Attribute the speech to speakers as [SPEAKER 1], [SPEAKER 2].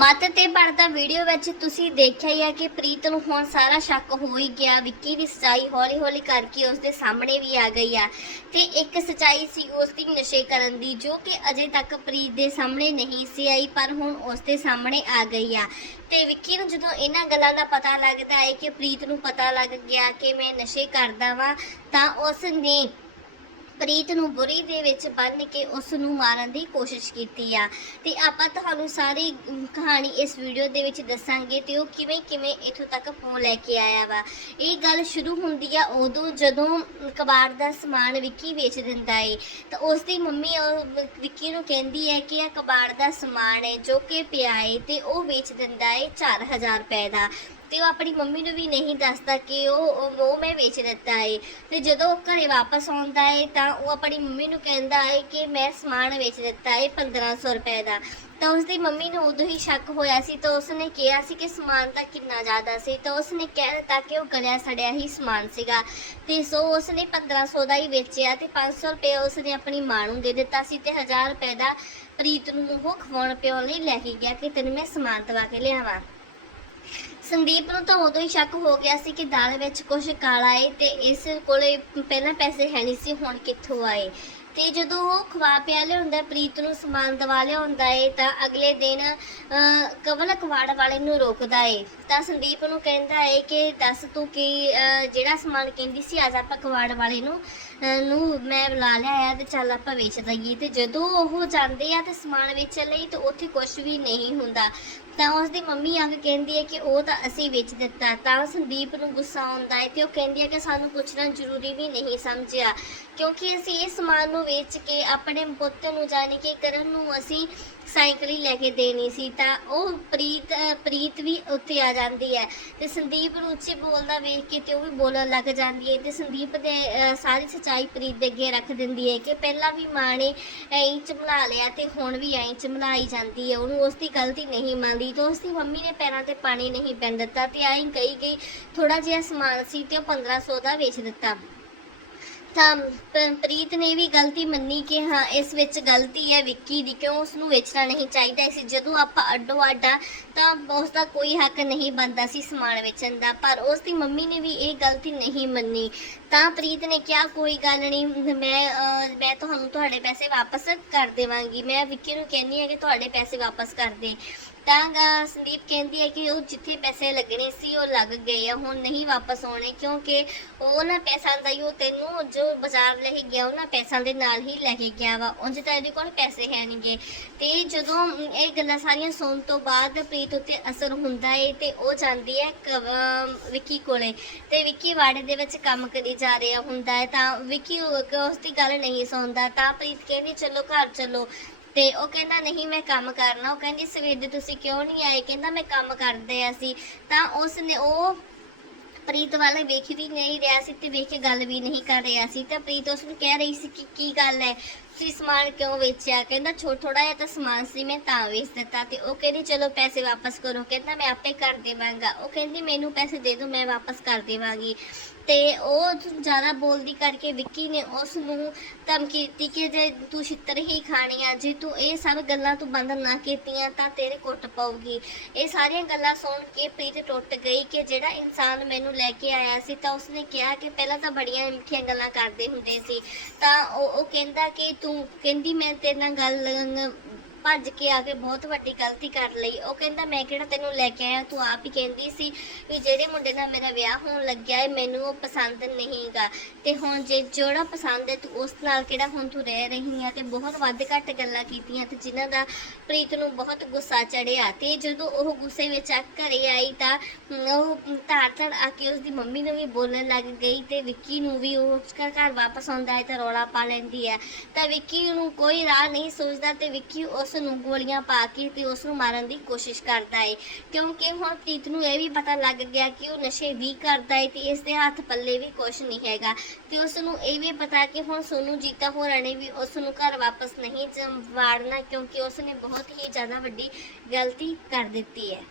[SPEAKER 1] ਮੱਤ ਤੇ ਪੜਦਾ ਵੀਡੀਓ ਵਿੱਚ ਤੁਸੀਂ ਦੇਖਿਆ ਹੀ ਆ ਕਿ ਪ੍ਰੀਤ ਨੂੰ ਹੁਣ ਸਾਰਾ ਸ਼ੱਕ ਹੋ ਹੀ ਗਿਆ ਵਿੱਕੀ ਦੀ ਸਚਾਈ ਹੌਲੀ-ਹੌਲੀ ਕਰਕੇ ਉਸਦੇ ਸਾਹਮਣੇ ਵੀ ਆ ਗਈ ਆ। ਤੇ ਇੱਕ ਸਚਾਈ ਸੀ ਉਸਦੀ ਨਸ਼ੇ ਕਰਨ ਦੀ, ਜੋ ਕਿ ਅਜੇ ਤੱਕ ਪ੍ਰੀਤ ਦੇ ਸਾਹਮਣੇ ਨਹੀਂ ਸੀ ਆਈ, ਪਰ ਹੁਣ ਉਸ ਦੇ ਸਾਹਮਣੇ ਆ ਗਈ ਆ। ਤੇ ਵਿੱਕੀ ਨੂੰ ਜਦੋਂ ਇਹਨਾਂ ਗੱਲਾਂ ਦਾ ਪਤਾ ਲੱਗਦਾ ਹੈ ਕਿ ਪ੍ਰੀਤ ਨੂੰ ਪਤਾ ਲੱਗ ਗਿਆ ਕਿ ਮੈਂ ਨਸ਼ੇ ਕਰਦਾ ਵਾਂ, ਤਾਂ ਉਸ ਨੇ ਪ੍ਰੀਤ ਨੂੰ ਬੁਰੀ ਦੇ ਵਿੱਚ ਬੰਨ ਕੇ ਉਸ ਨੂੰ ਮਾਰਨ ਦੀ ਕੋਸ਼ਿਸ਼ ਕੀਤੀ ਆ। ਤੇ ਆਪਾਂ ਤੁਹਾਨੂੰ ਸਾਰੀ ਕਹਾਣੀ ਇਸ ਵੀਡੀਓ ਦੇ ਵਿੱਚ ਦੱਸਾਂਗੇ ਤੇ ਉਹ ਕਿਵੇਂ ਕਿਵੇਂ ਇੱਥੋਂ ਤੱਕ ਫੋਨ ਲੈ ਕੇ ਆਇਆ ਵਾ। ਇਹ ਗੱਲ ਸ਼ੁਰੂ ਹੁੰਦੀ ਆ ਉਦੋਂ ਜਦੋਂ ਕਬਾੜ ਦਾ ਸਮਾਨ ਵਿੱਕੀ ਵੇਚ ਦਿੰਦਾ ਏ। ਤਾਂ ਉਸ ਦੀ ਮੰਮੀ ਵਿੱਕੀ ਨੂੰ ਕਹਿੰਦੀ ਹੈ ਕਿ ਇਹ ਕਬਾੜ ਦਾ ਸਮਾਨ ਹੈ ਜੋ ਕਿ ਪਿਆ ਏ ਤੇ ਉਹ ਵੇਚ ਦਿੰਦਾ ਏ 4000 ਰੁਪਏ ਦਾ। ਤੇ ਉਹ ਆਪਣੀ ਮੰਮੀ ਨੂੰ ਵੀ ਨਹੀਂ ਦੱਸਦਾ ਕਿ ਉਹ ਉਹ ਉਹ ਮੈਂ ਵੇਚ ਦਿੱਤਾ ਹੈ ਤੇ ਜਦੋਂ ਉਹ ਘਰੇ ਵਾਪਸ ਆਉਂਦਾ ਹੈ ਤਾਂ ਉਹ ਆਪਣੀ ਮੰਮੀ ਨੂੰ ਕਹਿੰਦਾ ਹੈ ਕਿ ਮੈਂ ਸਮਾਨ ਵੇਚ ਦਿੱਤਾ ਏ 1500 ਰੁਪਏ ਦਾ। ਤਾਂ ਉਸ ਦੀ ਮੰਮੀ ਨੂੰ ਉਦੋਂ ਹੀ ਸ਼ੱਕ ਹੋਇਆ ਸੀ, ਤਾਂ ਉਸਨੇ ਕਿਹਾ ਸੀ ਕਿ ਸਮਾਨ ਤਾਂ ਕਿੰਨਾ ਜ਼ਿਆਦਾ ਸੀ, ਤਾਂ ਉਸਨੇ ਕਹਿ ਦਿੱਤਾ ਕਿ ਉਹ ਗਲਿਆ ਸੜਿਆ ਹੀ ਸਮਾਨ ਸੀਗਾ। ਤੇ ਸੋ ਉਸਨੇ 1500 ਦਾ ਹੀ ਵੇਚਿਆ ਤੇ 500 ਰੁਪਏ ਉਸਨੇ ਆਪਣੀ ਮਾਂ ਨੂੰ ਦੇ ਦਿੱਤਾ ਸੀ ਤੇ 1000 ਰੁਪਏ ਦਾ ਪ੍ਰੀਤ ਨੂੰ ਉਹ ਖਵਾਉਣ ਪਿਆਉਣ ਲਈ ਲੈ ਕੇ ਗਿਆ ਕਿ ਤੈਨੂੰ ਮੈਂ ਸਮਾਨ ਦਵਾ ਕੇ ਲਿਆਵਾਂ। ਸੰਦੀਪ ਨੂੰ ਤਾਂ ਉਦੋਂ ਹੀ ਸ਼ੱਕ ਹੋ ਗਿਆ ਸੀ ਕਿ ਦਾਲ ਵਿੱਚ ਕੁਝ ਕਾਲਾ ਏ ਤੇ ਇਸ ਕੋਲੇ ਪਹਿਲਾਂ ਪੈਸੇ ਹੈ ਨਹੀਂ ਸੀ ਹੁਣ ਕਿੱਥੋਂ ਆਏ? ਤੇ ਜਦੋਂ ਉਹ ਖਵਾ ਪਿਆ ਲਿਆਉਂਦਾ ਪ੍ਰੀਤ ਨੂੰ ਸਮਾਨ ਦਵਾ ਲਿਆਉਂਦਾ ਏ ਤਾਂ ਅਗਲੇ ਦਿਨ ਅਹ, ਕਵਲ ਕਵਾੜ ਵਾਲੇ ਨੂੰ ਰੋਕਦਾ ਏ। ਤਾਂ ਸੰਦੀਪ ਨੂੰ ਕਹਿੰਦਾ ਏ ਕਿ ਦੱਸ ਤੂੰ ਕੀ ਜਿਹੜਾ ਸਮਾਨ ਕਹਿੰਦੀ ਸੀ ਅੱਜ ਆਪਾਂ ਕਵਾੜ ਵਾਲੇ ਨੂੰ। ਨੂੰ ਮੈਂ ਬੁਲਾ ਲਿਆ ਤੇ ਚੱਲ ਆਪਾਂ ਵੇਚ ਦਈਏ। ਤੇ ਜਦੋਂ ਉਹ ਜਾਂਦੇ ਆ ਤੇ ਸਮਾਨ ਵੇਚਣ ਲਈ ਤੇ ਉੱਥੇ ਕੁਝ ਵੀ ਨਹੀਂ ਹੁੰਦਾ। ਤਾਂ ਉਸ ਦੀ ਮੰਮੀ ਆ ਕੇ ਕਹਿੰਦੀ ਹੈ ਕਿ ਉਹ ਤਾਂ ਅਸੀਂ ਵੇਚ ਦਿੱਤਾ। ਤਾਂ ਸੰਦੀਪ ਨੂੰ ਗੁੱਸਾ ਆਉਂਦਾ ਹੈ ਤੇ ਉਹ ਕਹਿੰਦੀ ਹੈ ਕਿ ਸਾਨੂੰ ਪੁੱਛਣਾ ਜ਼ਰੂਰੀ ਵੀ ਨਹੀਂ ਸਮਝਿਆ। ਕਿਉਂਕਿ ਅਸੀਂ ਇਹ ਸਮਾਨ ਨੂੰ ਵੇਚ ਕੇ ਆਪਣੇ ਪੁੱਤ ਨੂੰ ਜਾਣੀ ਕਿ ਕਰਨ ਨੂੰ ਅਸੀਂ ਸਾਈਕਲ ਹੀ ਲੈ ਕੇ ਦੇਣੀ ਸੀ। ਤਾਂ ਉਹ ਪ੍ਰੀਤ ਪ੍ਰੀਤ ਵੀ ਉੱਥੇ ਆ ਜਾਂਦੀ ਹੈ ਤੇ ਸੰਦੀਪ ਨੂੰ ਉੱਚੀ ਬੋਲਦਾ ਵੇਖ ਕੇ ਤੇ ਉਹ ਵੀ ਬੋਲਣ ਲੱਗ ਜਾਂਦੀ ਹੈ। ਤੇ ਸੰਦੀਪ ਦੇ ਅਹ, ਸਾਰੀ ਸੱਚਾਈ ਪ੍ਰੀਤ ਦੇ ਅੱਗੇ ਰੱਖ ਦਿੰਦੀ ਹੈ ਕਿ ਪਹਿਲਾਂ ਵੀ ਮਾਂ ਨੇ ਐਂ ਚਮਲਾ ਲਿਆ ਤੇ ਹੁਣ ਵੀ ਐਂ ਚਮਲਾਈ ਜਾਂਦੀ ਹੈ। ਉਹਨੂੰ ਉਸ ਦੀ ਗਲਤੀ ਨਹੀਂ ਮੰਨਦੀ ਤੇ ਉਸ ਦੀ ਮੰਮੀ ਨੇ ਪੈਰਾਂ ਤੇ ਪਾਣੀ ਨਹੀਂ ਪੈਣ ਦਿੱਤਾ ਤੇ ਐਂ ਕਹੀ ਗਈ ਥੋੜਾ ਜਿਹਾ ਸਮਾਨ ਸੀ ਤੇ ਉਹ 1500 ਦਾ ਵੇਚ ਦਿੱਤਾ। ਤਾਂ ਪ੍ਰੀਤ ਨੇ ਵੀ ਗਲਤੀ ਮੰਨੀ ਕਿ ਹਾਂ, ਇਸ ਵਿੱਚ ਗਲਤੀ ਹੈ ਵਿੱਕੀ ਦੀ, ਕਿਉਂ ਉਸ ਨੂੰ ਵੇਚਣਾ ਨਹੀਂ ਚਾਹੀਦਾ ਸੀ? ਜਦੋਂ ਆਪਾਂ ਅੱਡੋ ਅੱਡਾ ਤਾਂ ਉਸ ਦਾ ਕੋਈ ਹੱਕ ਨਹੀਂ ਬਣਦਾ ਸੀ ਸਮਾਨ ਵੇਚਣ ਦਾ। ਪਰ ਉਸ ਦੀ ਮੰਮੀ ਨੇ ਵੀ ਇਹ ਗਲਤੀ ਨਹੀਂ ਮੰਨੀ। ਤਾਂ ਪ੍ਰੀਤ ਨੇ ਕਿਹਾ, ਕੋਈ ਗੱਲ ਨਹੀਂ, ਮੈਂ ਮੈਂ ਤੁਹਾਨੂੰ ਤੁਹਾਡੇ ਪੈਸੇ ਵਾਪਸ ਕਰ ਦੇਵਾਂਗੀ। ਮੈਂ ਵਿੱਕੀ ਨੂੰ ਕਹਿੰਦੀ ਹਾਂ ਕਿ ਤੁਹਾਡੇ ਪੈਸੇ ਵਾਪਸ ਕਰ ਦੇ। ਤਾਂ ਸੰਦੀਪ ਕਹਿੰਦੀ ਹੈ ਕਿ ਉਹ ਜਿੱਥੇ ਪੈਸੇ ਲੱਗਣੇ ਸੀ ਉਹ ਲੱਗ ਗਏ ਆ, ਹੁਣ ਨਹੀਂ ਵਾਪਸ ਆਉਣੇ ਕਿਉਂਕਿ ਉਹਨਾਂ ਪੈਸਿਆਂ ਦਾ ਹੀ ਉਹ ਤੈਨੂੰ ਜੋ ਬਾਜ਼ਾਰ ਲੈ ਕੇ ਗਿਆ ਉਹਨਾਂ ਪੈਸਿਆਂ ਦੇ ਨਾਲ ਹੀ ਲੈ ਕੇ ਗਿਆ ਵਾ, ਉਂਝ ਤਾਂ ਇਹਦੇ ਕੋਲ ਪੈਸੇ ਹੈ ਨਹੀਂਗੇ ਤੇ ਜਦੋਂ ਇਹ ਗੱਲਾਂ ਸਾਰੀਆਂ ਸੁਣਨ ਤੋਂ ਬਾਅਦ ਪ੍ਰੀਤ ਉੱਤੇ ਅਸਰ ਹੁੰਦਾ ਏ ਤੇ ਉਹ ਜਾਂਦੀ ਹੈ ਕਵ- ਵਿੱਕੀ ਕੋਲੇ ਤੇ ਵਿੱਕੀ ਵਾੜੇ ਦੇ ਵਿੱਚ ਕੰਮ ਕਰੀ ਜਾ ਰਿਹਾ ਹੁੰਦਾ ਹੈ ਤਾਂ ਵਿੱਕੀ ਉਸ ਦੀ ਗੱਲ ਨਹੀਂ ਸੁਣਦਾ ਤਾਂ ਪ੍ਰੀਤ ਕਹਿੰਦੀ, ਚਲੋ ਘਰ ਚਲੋ। ਤੇ ਉਹ ਕਹਿੰਦਾ, ਨਹੀਂ, ਮੈਂ ਕੰਮ ਕਰਨਾ। ਉਹ ਕਹਿੰਦੀ, ਸਵੇਰ ਦੇ ਤੁਸੀਂ ਕਿਉਂ ਨਹੀਂ ਆਏ? ਕਹਿੰਦਾ, ਮੈਂ ਕੰਮ ਕਰਦੇ ਆ ਸੀ। ਤਾਂ ਉਸ ਨੇ ਉਹ ਪ੍ਰੀਤ ਵਾਲੇ ਵੇਖ ਵੀ ਨਹੀਂ ਰਿਹਾ ਸੀ ਤੇ ਵੇਖ ਕੇ ਗੱਲ ਵੀ ਨਹੀਂ ਕਰ ਰਿਹਾ ਸੀ। ਤਾਂ ਪ੍ਰੀਤ ਉਸ ਨੂੰ ਕਹਿ ਰਹੀ ਸੀ ਕਿ ਕੀ ਗੱਲ ਹੈ? ਤੁਸੀਂ ਸਮਾਨ ਕਿਉਂ ਵੇਚਿਆ? ਕਹਿੰਦਾ ਛੋ ਥੋੜਾ ਜਿਹਾ ਤਾਂ ਸਮਾਨ ਸੀ, ਮੈਂ ਤਾਂ ਵੇਚ ਦਿੱਤਾ ਤੇ ਉਹ ਕਹਿੰਦੀ, ਚਲੋ ਪੈਸੇ ਵਾਪਸ ਕਰੋ। ਕਹਿੰਦਾ, ਮੈਂ ਆਪੇ ਕਰ ਦੇਵਾਂਗਾ। ਉਹ ਕਹਿੰਦੀ, ਮੈਨੂੰ ਪੈਸੇ ਦੇ ਦਿਓ, ਮੈਂ ਵਾਪਸ ਕਰ ਦੇਵਾਂਗੀ। ਤੇ ਉਹ ਜ਼ਿਆਦਾ ਬੋਲਦੀ ਕਰਕੇ ਵਿੱਕੀ ਨੇ ਉਸ ਨੂੰ ਧਮਕੀ ਦਿੱਤੀ ਕਿ ਜੇ ਤੂੰ ਛਿੱਤਰ ਹੀ ਖਾਣੀ ਆ, ਜੇ ਤੂੰ ਇਹ ਸਭ ਗੱਲਾਂ ਤੂੰ ਬੰਦ ਨਾ ਕੀਤੀਆਂ, ਤਾਂ ਤੇਰੇ ਕੁੱਟ ਪਊਗੀ। ਇਹ ਸਾਰੀਆਂ ਗੱਲਾਂ ਸੁਣ ਕੇ ਪ੍ਰੀਤ ਟੁੱਟ ਗਈ ਕਿ ਜਿਹੜਾ ਇਨਸਾਨ ਮੈਨੂੰ ਲੈ ਕੇ ਆਇਆ ਸੀ, ਤਾਂ ਉਸਨੇ ਕਿਹਾ ਕਿ ਪਹਿਲਾਂ ਤਾਂ ਬੜੀਆਂ ਮਿੱਠੀਆਂ ਗੱਲਾਂ ਕਰਦੇ ਹੁੰਦੇ ਸੀ। ਤਾਂ ਉਹ ਉਹ ਕਹਿੰਦਾ ਕਿ ਤੂੰ ਕਹਿੰਦੀ ਮੈਂ ਤੇਰੇ ਨਾਲ ਗੱਲ ਭੱਜ ਕੇ ਆ ਕੇ ਬਹੁਤ ਵੱਡੀ ਗਲਤੀ ਕਰ ਲਈ। ਉਹ ਕਹਿੰਦਾ, ਮੈਂ ਕਿਹੜਾ ਤੈਨੂੰ ਲੈ ਕੇ ਆਇਆ? ਤੂੰ ਆਪ ਹੀ ਕਹਿੰਦੀ ਸੀ ਵੀ ਜਿਹੜੇ ਮੁੰਡੇ ਨਾਲ ਮੇਰਾ ਵਿਆਹ ਹੋਣ ਲੱਗਿਆ ਹੈ ਮੈਨੂੰ ਉਹ ਪਸੰਦ ਨਹੀਂਗਾ। ਤੇ ਹੁਣ ਜੇ ਜਿਹੜਾ ਪਸੰਦ ਹੈ ਤੂੰ ਉਸ ਨਾਲ ਕਿਹੜਾ ਹੁਣ ਤੂੰ ਰਹਿ ਰਹੀ ਆ? ਤੇ ਬਹੁਤ ਵੱਧ ਘੱਟ ਗੱਲਾਂ ਕੀਤੀਆਂ ਤੇ ਜਿਨ੍ਹਾਂ ਦਾ ਪ੍ਰੀਤ ਨੂੰ ਬਹੁਤ ਗੁੱਸਾ ਚੜਿਆ। ਤੇ ਜਦੋਂ ਉਹ ਗੁੱਸੇ ਵਿੱਚ ਆ ਘਰੇ ਆਈ ਤਾਂ ਉਹ ਧਾਰ ਧੜ ਆ ਕੇ ਉਸ ਦੀ ਮੰਮੀ ਨੂੰ ਵੀ ਬੋਲਣ ਲੱਗ ਗਈ ਤੇ ਵਿੱਕੀ ਨੂੰ ਵੀ ਉਹ ਉਸਕਾ ਘਰ ਵਾਪਸ ਆਉਂਦਾ ਹੈ ਤਾਂ ਰੌਲਾ ਪਾ ਲੈਂਦੀ ਹੈ ਤਾਂ ਵਿੱਕੀ ਨੂੰ ਕੋਈ ਰਾਹ ਨਹੀਂ ਸੋਚਦਾ ਤੇ ਵਿੱਕੀ ਉਸ ਨੂੰ ਗੋਲੀਆਂ ਪਾ ਕੇ ਤੇ ਉਸ ਨੂੰ ਮਾਰਨ ਦੀ ਕੋਸ਼ਿਸ਼ ਕਰਦਾ ਏ। ਕਿਉਂਕਿ ਹੁਣ ਪ੍ਰੀਤ ਨੂੰ ਇਹ ਵੀ ਪਤਾ ਲੱਗ ਗਿਆ ਕਿ ਉਹ ਨਸ਼ੇ ਵੀ ਕਰਦਾ ਏ ਤੇ ਇਸ ਦੇ ਹੱਥ ਪੱਲੇ ਵੀ ਕੁਝ ਨਹੀਂ ਹੈਗਾ। ਤੇ ਉਸ ਨੂੰ ਇਹ ਵੀ ਪਤਾ ਕਿ ਹੁਣ ਸੋਨੂ ਜੀਤਾ ਹੋਰਾਂ ਨੇ ਵੀ ਉਸ ਨੂੰ ਘਰ ਵਾਪਸ ਨਹੀਂ ਜ- ਵਾੜਨਾ ਕਿਉਂਕਿ ਉਸ ਨੇ ਬਹੁਤ ਹੀ ਜ਼ਿਆਦਾ ਵੱਡੀ ਗਲਤੀ ਕਰ ਦਿੱਤੀ ਹੈ